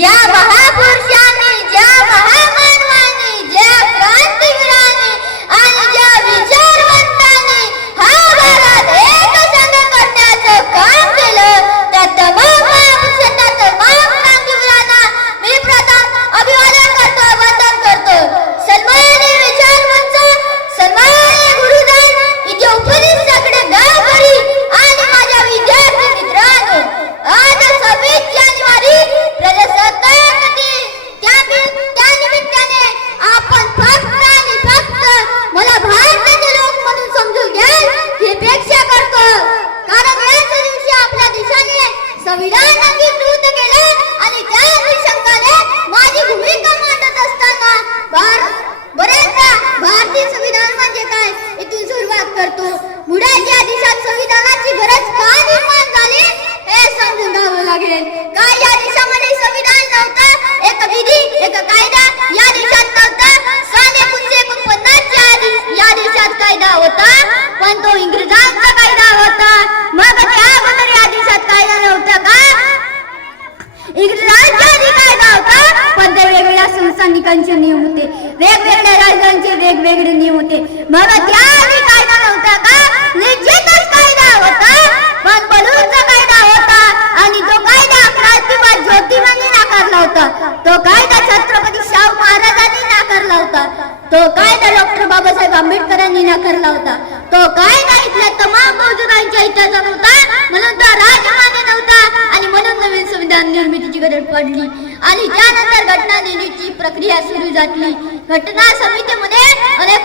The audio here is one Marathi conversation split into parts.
ज्या महापुरुषांनी, ज्या महामानवांनी, ज्या क्रांतीवीरांनी आणि ज्या विचारवंतांनी हा भारत एकसंघ करण्याचं काम केलं, त्या तमाम महापुरुषांना, तमाम क्रांतीवीरांना मी प्रथम अभिवादन करतो, वंदन करतो. सन्माननीय विचारवंत, सन्माननीय गुरुजन, इथे उपस्थित सगळे गावकरी आणि माझ्या विद्यार्थी मित्रांनो, आज 26 जानेवारी प्रजासत्ताक दिन, त्या निमित्ताने आपण फक्त आणि फक्त मला भारताचे लोक म्हणून समजून घ्याल ही अपेक्षा करतो. कारण याच दिवशी आपल्या देशाने संविधान अंगीकृत केलं आणि त्या अनुषंगाने माझी भूमिका मांडत असताना बऱ्याचदा भारतीय संविधान म्हणजे काय इथून सुरुवात करतो. मुळात या देशात संविधानाची गरज का निर्माण झाली हे समजून घ्यावं लागेल. काय या देशामध्ये संविधान नव्हतं, एक विधी, एक कायदा या देशात नव्हता. सन 1949 च्या या देशात कायदा होता, पण तो इंग्रजांचा कायदा होता. मग त्या अगोदर या देशात कायदा नव्हता का? इंग्रजांच्या आधी कायदा होता, पण ते वेगवेगळ्या संस्थानिकांचे नियम होते, वेगवेगळ्या राज्यांचे वेगवेगळे नियम होते. मग त्या आधी कायदा नव्हता का? निश्चितच कायदा होता, पण बलूचा कायदा होता आणि तो कायदा क्रांतिवाद ज्योतिबांनी नाकारला होता. तो कायदा छत्रपती शाहू महाराजांनी नाकारला होता. तो कायदा डॉक्टर बाबासाहेब आंबेडकरांनी नाकारला होता. तो कायदा इथल्या तमाम मजुरांच्या हिताचा नव्हता, म्हणून तो राजमान्य नव्हता आणि म्हणून नवीन संविधान निर्मितीची गरज पडली. आणि त्यानंतर घटना निर्मितीची प्रक्रिया सुरू झाली. घटना समितीमध्ये अनेक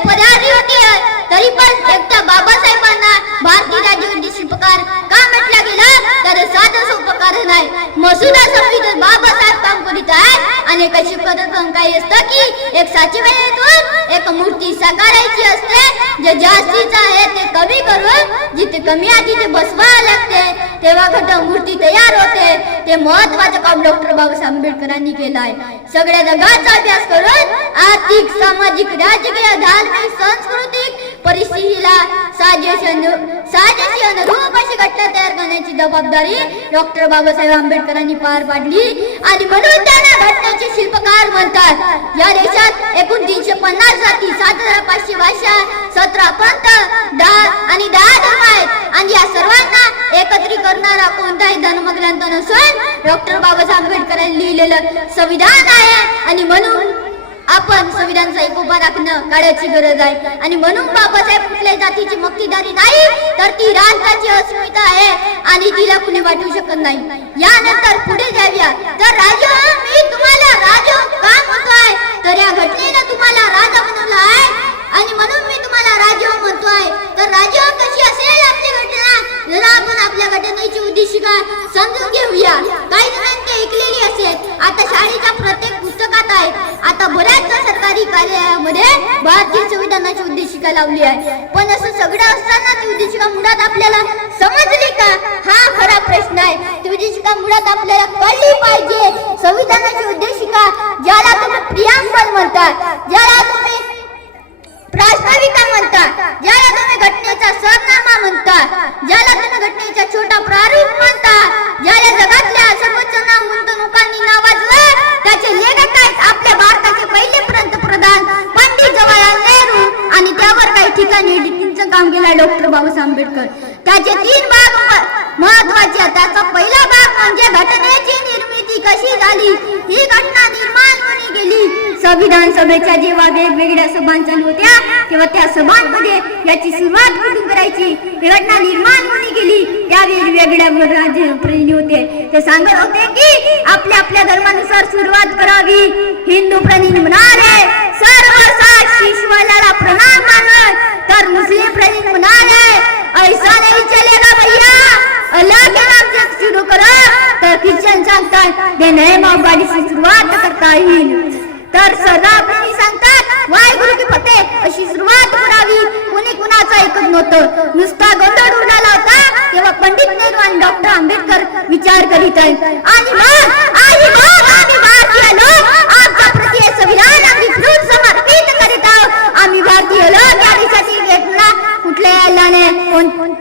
पदाधिकारी होते, तरी पण एकटा बाबासाहेबांना भारतीय राज्यघटनेचे शिल्पकार का म्हटलं गेलं तर साधं सोपं कारण आहे. मसुदा समितीत बाबासाहेब काम करीत आहेत आणि कशी पद्धत काय असतं की एक सचिवालयातून एक मूर्ती साकारायची असते. जे जास्तीचं आहे ते कमी करून जिथे कमी आहे तिथे बसवावं लागते, तेव्हा घटना मूर्ती तयार होते. ते महत्वाचं काम डॉक्टर बाबासाहेब आंबेडकरांनी केलं आहे. सगळ्या जगाचा अभ्यास करून आर्थिक, सामाजिक, राजकीय, धार्मिक, सांस्कृतिक परिस्थितीला साजेशी अनुरूप अशी घटना तयार करण्याची जबाबदारी डॉक्टर बाबासाहेब आंबेडकरांनी पार पाडली आणि म्हणून त्यांना घटनेचे शिल्पकार म्हणतात. या देशात एकूण 350 जाती, 7500 भाषा, 17 पंथ, 10 धर्म आहेत आणि या सर्वांना एकत्रित करणारा कोणताही धर्मग्रंथ नसून डॉक्टर बाबासाहेब आंबेडकरांनी लिहिलेलं संविधान आहे. आणि म्हणून आपण संविधानाचा एकोपा राखणं काळाची गरज आहे. आणि म्हणून बाबासाहेब कुठल्याही जातीची मक्तेदारी नाही, तर ती राष्ट्राची अस्मिता आहे आणि तिला कुणी वाटू शकत नाही. यानंतर पुढे जाऊया तर राजा, मी तुम्हाला राजा का म्हणतोय तर या घटनेनं तुम्हाला राजा बनवलं आहे आणि म्हणून मी तुम्हाला राजा म्हणतोय. तर राजा कशी असेल आपली घटना, जरा आपण आपल्या घटनेची उद्देशिका समजून घेऊया. काही जणांनी ऐकलेली असेल, आता शाळेच्या प्रत्येक पुस्तकात आहे. आता बऱ्याचशा सरकारी कार्यालयामध्ये भारतीय संविधानाची उद्देशिका लावली आहे. पण असं सगळं असताना ती उद्देशिका मुळात आपल्याला समजली का हा खरा प्रश्न आहे. ती उद्देशिका मुळात आपल्याला कळली पाहिजे. संविधानाची उद्देशिका ज्याला तुम्ही प्रियांबल म्हणता, ज्याला तुम्ही प्रास्ताविका म्हणता, ज्याला तुम्ही घटनेचा सरनामा म्हणता, ज्याला तुम्ही घटनेचा छोटा प्रारूप म्हणता, ज्याला जगातल्या सर्वोच्च गुंतवणूकांनी नावाजलं, त्याचे लेखक आहेत आपल्या भारताचे पहिले पंतप्रधान पंडित जवाहरलाल नेहरू आणि त्यावर काही ठिकाणी एडिटिंगचं काम केलं डॉक्टर बाबासाहेब आंबेडकर. त्याचे 3 भाग महत्वाचे. त्याचा पहिला भाग म्हणजे घटनेची निर्मिती कशी झाली. ही घटना निर्माण कोणी केली. संविधान सभेच्या जेव्हा वेगवेगळ्या सभा चालू होत्या तेव्हा त्या सभांमध्ये याची सुरुवात कुठून करायची, ही घटना निर्माण कोणी केली, त्या वेगवेगळ्या राज्यप्रतिनिधी होते. ते सांगत होते की आपल्या आपल्या धर्मानुसार सुरुवात करावी. हिंदू प्रतिनिधी म्हणाले सर्व साक्षी ईश्वराला प्रणाम मानव, तर मुस्लिम प्रतिनिधी म्हणाले ऐसा नहीं चलेगा भैया, अल्लाह के नाम से शुरू करो. तर ख्रिश्चन सांगतात ते नेम ऑफ गॉड से सुरुवात करता येईल. तर सर्वप्रथम सांगतात वाहेगुरु की फतेह अशी सुरुवात करावी. कोणी कुणाचं ऐकत नव्हतं, नुसता गोंधळ उडाला होता. तेव्हा पंडित नेहरू आणि डॉक्टर आंबेडकर विचार करीत आहेत आणि मग आम्ही भारतीय लोक आमच्या प्रती संविधान अगदी समर्पित करीत आहोत. आम्ही भारतीय लोक या देशाची घटना कुठल्या कुठल्याही अल्लाने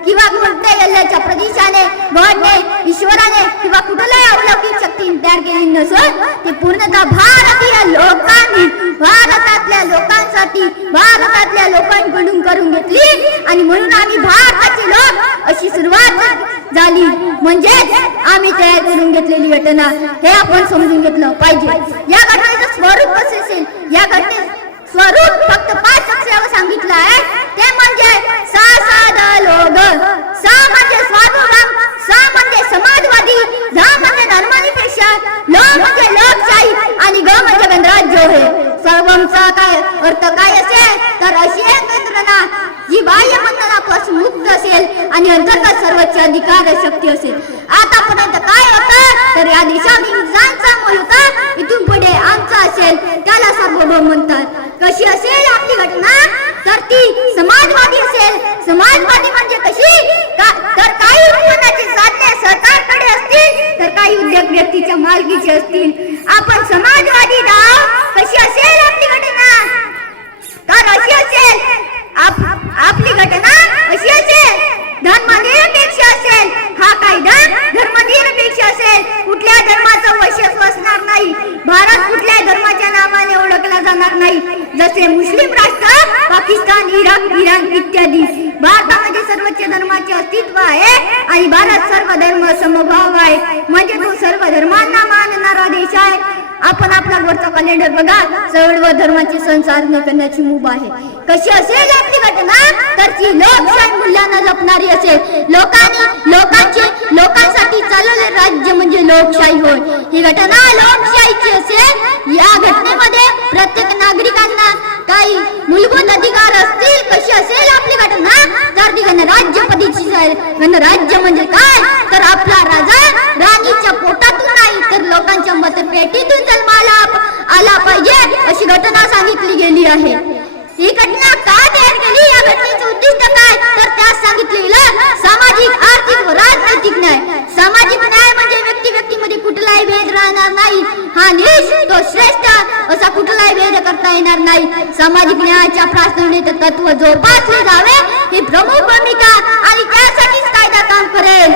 किंवा कोणत्याही अल्लाच्या प्रदेशाने, गॉडने, ईश्वराने किंवा कुठल्याही अलौकिक शक्तीने तयार केली नसून ते पूर्णतः भारतीय लोकांनी, भारतातल्या लोकांसाठी, भारतातल्या लोकांकडून करून घेतली. आणि म्हणून आम्ही भारताचे लोक अशी सुरुवात झाली, म्हणजेच आम्ही तयार करून घेतलेली घटना, हे आपण समजून घेतलं पाहिजे. या घटनेचं स्वरूप कसे असेल, या घटनेचं स्वरूप फक्त 5 अक्षरावर सांगितलं आहे, ते म्हणजे लोग. सा म्हणजे स्वाभिमान, सा म्हणजे समाजवादी, झा म्हणजे धर्मनिरपेक्ष, ल म्हणजे लोकशाही आणि ग म्हणजे गणराज्य होय. सर्वमचा काय अर्थ काय असेल तर अशी एक यंत्रणा जी बाह्य बंधनापासून मुक्त असेल आणि अंतर्गत सर्वोच्च अधिकार शक्ती असेल. आतापर्यंत काय होतं तर या देशात इंग्रजांचा मोह होता, इथून पुढे आमचा असेल त्याला सार्वभौम म्हणतात. कशी असेल आपली घटना तर ती समाजवादी असेल. समाजवादी म्हणजे कशी तर काही उत्पन्नाची साधने सरकारकडे असतील तर काही उद्योग व्यक्तीच्या मालकीचे असतील. आपण समाजवादी आहोत. कशी असेल आपली घटना तर अशी असेल आपली घटना अशी असेल धर्मनिरपेक्ष असेल. हा कायदा धर्मनिरपेक्ष असेल. कुठल्या धर्माचं वर्चस्व असणार नाही. भारत कुठल्या धर्माच्या नावाने ओळखला जाणार नाही. जसे मुस्लिम राष्ट्र पाकिस्तान, इराक, इराण इत्यादी. भारतामध्ये सर्वोच्च धर्माचे अस्तित्व आहे आणि भारत सर्व धर्म समभाव आहे, म्हणजे तो सर्व धर्मांना मानणारा देश आहे. आपण आपला वरचा कॅलेंडर बघा, सर्व धर्माचे सण साजरे करण्याची मुभा आहे. कशी असेल आपली घटना तर ती लोकशाही मूल्यांना जपणारी असेल. लोकांसाठी चाललेले राज्य म्हणजे लोकशाही होय. ही घटना लोकशाहीची असेल. या घटनेमध्ये प्रत्येक नागरिकांना काही मूलभूत अधिकार असतील. कशी असेल आपली घटना तर ती गणराज्यपदीची आहे. गणराज्य म्हणजे काय तर आपला राजा राणीच्या पोटातून नाही तर लोकांच्या मतपेटीतून जन्माला आला पाहिजे, अशी घटना सांगितली गेली आहे. ही घटना का तयार केली, या घटनेचे उद्दिष्ट काय तर त्यात सांगितले गेलं सामाजिक, आर्थिक व राजनैतिक न्याय. सामाजिक न्याय म्हणजे व्यक्तीमध्ये कुठलाही भेद राहणार नाही. हा नीच तो श्रेष्ठ असा कुठलाही भेद करता येणार नाही. सामाजिक न्यायाच्या प्रास्ताविक तत्व जोपासले जावे ही प्रमुख भूमिका आणि त्यासाठीच कायदा काम करेल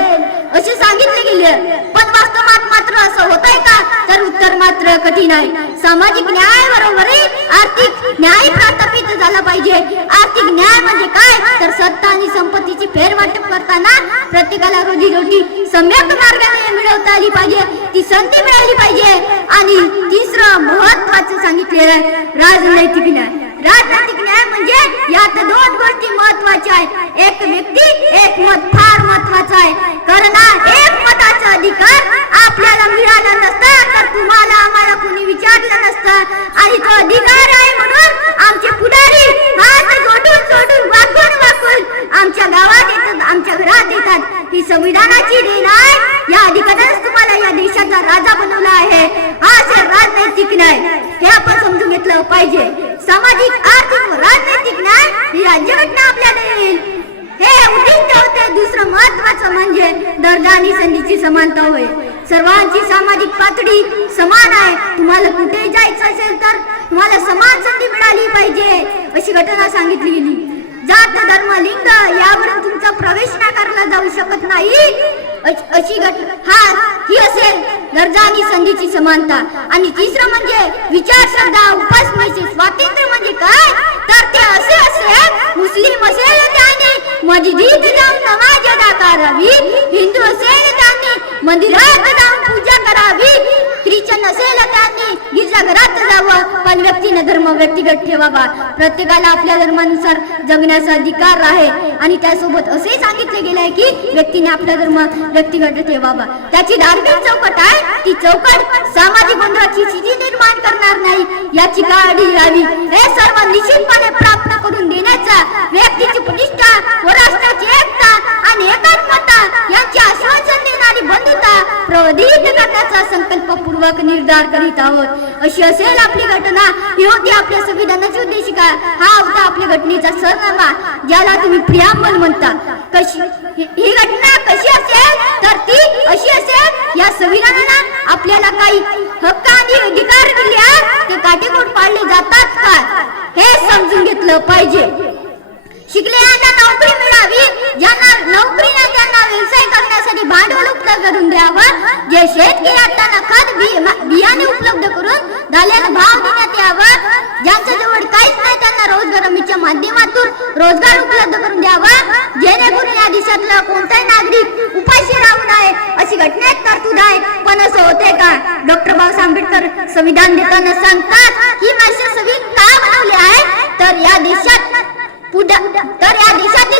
असे सांगितले गेले. पण वास्तवात मात्र असं होत आहे का तर उत्तर मात्र कठीण आहे. सामाजिक न्याय बरोबरही आर्थिक न्याय प्रस्थापित झाला पाहिजे. आर्थिक न्याय म्हणजे काय तर सत्ता आणि संपत्तीची फेरवाटप करताना प्रत्येकाला रोजीरोटी सम्यक मार्गाने मिळवता आली पाहिजे, ती संधी मिळाली पाहिजे. आणि तिसरं महत्वाचं सांगितलेलं आहे राजनैतिक न्याय. राजनैतिक न्याय म्हणजे यात 2 गोष्टी महत्वाच्या आहेत. एक व्यक्ती एक मत फार महत्वाचा आहे, कारण एक मताचा अधिकार आपल्याला मिळाला नसता तर तुम्हाला आम्हाला कुणी विचारलं नसतं. आणि तो अधिकार आहे म्हणून आमचे पुढारी हात जोडून वाकून आमच्या गावात येतात, आमच्या घरात येतात. ही संविधानाची देण आहे. या अधिकारानेच तुम्हाला या देशाचा राजा बनवला आहे. हा असेल राजनैतिक न्याय. हे आपण समजून घेतलं पाहिजे. सामाजिक, आर्थिक व राजनैतिक न्याय ही राज्यघटना आपल्याला येईल, हे उद्दिष्ट होते. दुसरं महत्वाचं म्हणजे दर्जा आणि संधीची समानता होय. सर्वांची सामाजिक पातळी समान आहे. तुम्हाला कुठे जायचं असेल तर तुम्हाला समान संधी मिळाली पाहिजे, अशी घटना सांगितली गेली. जात, धर्म, लिंग यावरून तुमचा प्रवेश नाकारला जाऊ शकत नाही, अशी घटना ही असेल दर्जा आणि संधीची समानता. आणि तिसरं म्हणजे विचार, श्रद्धा, उपासनेचे स्वातंत्र्य. म्हणजे काय तर ते असे असेल मुस्लिम असेल त्याने मस्जिदीत जाऊन नमाज अदा करावी, हिंदू असेल त्यांनी मंदिरात जाऊन पूजा करावी, ख्रिश्चन असेल त्यांनी गिरजाघरात जावं. पण व्यक्तीने धर्म व्यक्तिगत ठेवावा. प्रत्येकाला आपल्या धर्मानुसार जगण्याचा अधिकार आहे. आणि त्यासोबत असे सांगितले गेले आहे की व्यक्तीने आपला धर्म व्यक्तिगत ठेवावा. त्याची धार्मिक चौकट आहे, ती चौकट सामाजिक गोंधळाची स्थिती निर्माण करणार नाही याची काळजी घ्यावी. हे सर्व निश्चितपणे प्राप्त करून देण्याचा व्यक्तीची प्रतिष्ठा व राष्ट्राची एकता आणि एकात्मता यांची आश्वासन देणारी बंधुता प्रदीप्त करण्याचा संकल्पपूर्वक निर्धार करीत आहोत, अशी असेल आपली घटना. ही होती आपल्या संविधानाची उद्देशिका. हा होता आपल्या घटनेचा सरनामा, ज्याला तुम्ही प्रियांबल म्हणता. ही घटना कशी असेल तर ती अशी असेल या संविधानानं आपल्याला काही हक्क आणि अधिकार दिले ते काटेकोर पाळले जातात का हे समजून घेतलं पाहिजे. शिकलेल्यांना नोकरी मिळावी, ज्यांना नोकरी नाही त्यांना व्यवसाय करण्यासाठी भांडवल उपलब्ध करून द्यावं, जे शेतकरी आहेत त्यांना खत बियाणे उपलब्ध करून धान्याला भाव देण्यात यावा, ज्यांच्याजवळ काहीच नाही त्यांना रोजगार हमीच्या माध्यमातून रोजगार उपलब्ध करून द्यावा, जेणेकरून या देशातला कोणताही नागरिक उपाशी राहू नये अशी घटनेत तरतूद आहे. पण असं होते का? डॉक्टर बाबासाहेब आंबेडकर संविधान देताना सांगतात ही माणसं संविधान का बनवले आहे तर या देशातील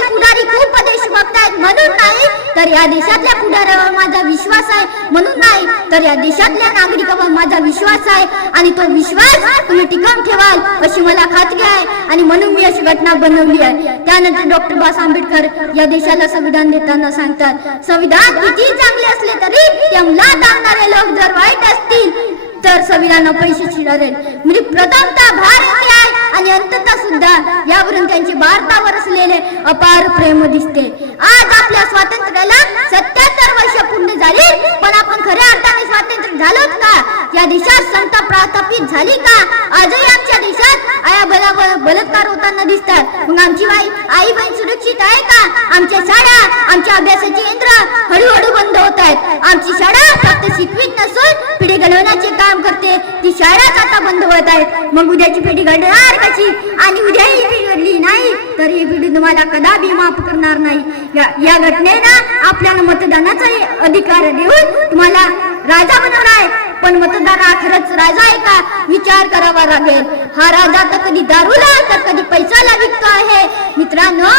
पुढारी खूप देशभक्त आहेत म्हणून नाही, तर या देशातल्या पुढाऱ्यावर माझा विश्वास आहे म्हणून नाही, तर या देशातल्या नागरिकांवर माझा विश्वास आहे आणि तो विश्वास तुम्ही टिकवून ठेवाल अशी मला खात्री आहे आणि म्हणून मी अशी घटना बनवली आहे. त्यानंतर डॉक्टर बाबासाहेब आंबेडकर या देशाला संविधान देताना सांगतात, संविधान किती चांगले असले तरी त्या मुलात आणणारे लोक जर वाईट असतील तर संविधान अपयशी ठरेल. म्हणजे प्रथमतः भारतीय आहे आणि अंततः सुद्धा यावरून त्यांचे भारतावर असलेले अपार प्रेम दिसते. आज आपल्या स्वातंत्र्याला 77 वर्ष पूर्ण झाली, पण आपण खऱ्या अर्थाने स्वातंत्र्य झालोत का? या देशात सत्ता प्रस्थापित झाली का? आजही आमच्या देशात आया बलात्कार होताना दिसतात. मग आमची आई बहीण सुरक्षित आहे का? आमच्या शाळा, आमच्या अभ्यासाची केंद्र हळूहळू बंद होत आहेत. आमची शाळा फक्त शिकवीत नसून पिढी घडवण्याचे काम करते, ती शाळाच आता बंद होत आहेत. मग उद्याची पिढी घडणार कशी? आणि उद्या ही पिढी घडली नाही तर ही पिढी तुम्हाला कदापि माफ करणार नाही. या घटनेनं आपल्याला मतदानाचा अधिकार देऊन तुम्हाला राजा बनवला आहे, पण मतदार हा खरंच राजा आहे का विचार करावा लागेल. हा राजा तर कधी दारूला तर कधी पैशाला विकतो आहे. मित्रांनो,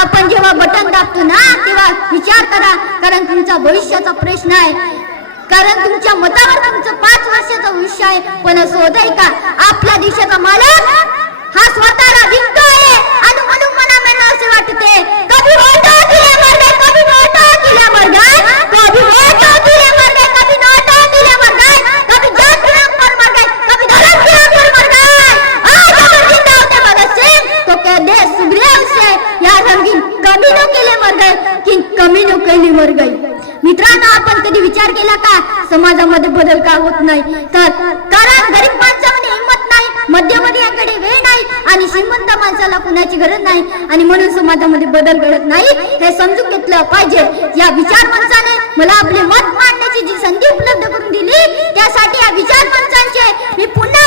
आपण जेव्हा बटन दाबतो ना तेव्हा विचार करा, कारण तुमचा भविष्याचा प्रश्न आहे, कारण तुमच्या मतावर तुमचं 5 वर्षाचं भविष्य आहे. पण असं होत आहे का? आपल्या देशाचा मालक हा स्वतःला विकतो आहे आणि म्हणून मला असे वाटते कभी वोटो दिले मर गए, कभी वोटो दिले मर गए, कभी वोटो दिले मर गए, कभी नोटो दिले मर गए, कभी जात के नाम पर मर गए, कभी धर्म के नाम पर मर गए. आज अगर जिंदा होते भगत सिंह तो क्या देश सुधरे उससे या रंगीन कमीनों के लिए मर गए कि कमीनों के लिए मर गए. मित्रांनो, आपण कधी विचार केला का समाजामध्ये बदल का होत नाही? तर कारण गरीब माणसामध्ये हिंमत नाही, मध्यमवर्गीयांकडे वेळ नाही आणि श्रीमंत माणसाला कुणाची गरज नाही आणि म्हणून समाजामध्ये बदल घडत नाही. हे समजून घेतलं पाहिजे. या विचार मंचाने मला आपले मत मांडण्याची जी संधी उपलब्ध करून दिली त्यासाठी या विचार मंचांचे मी पुन्हा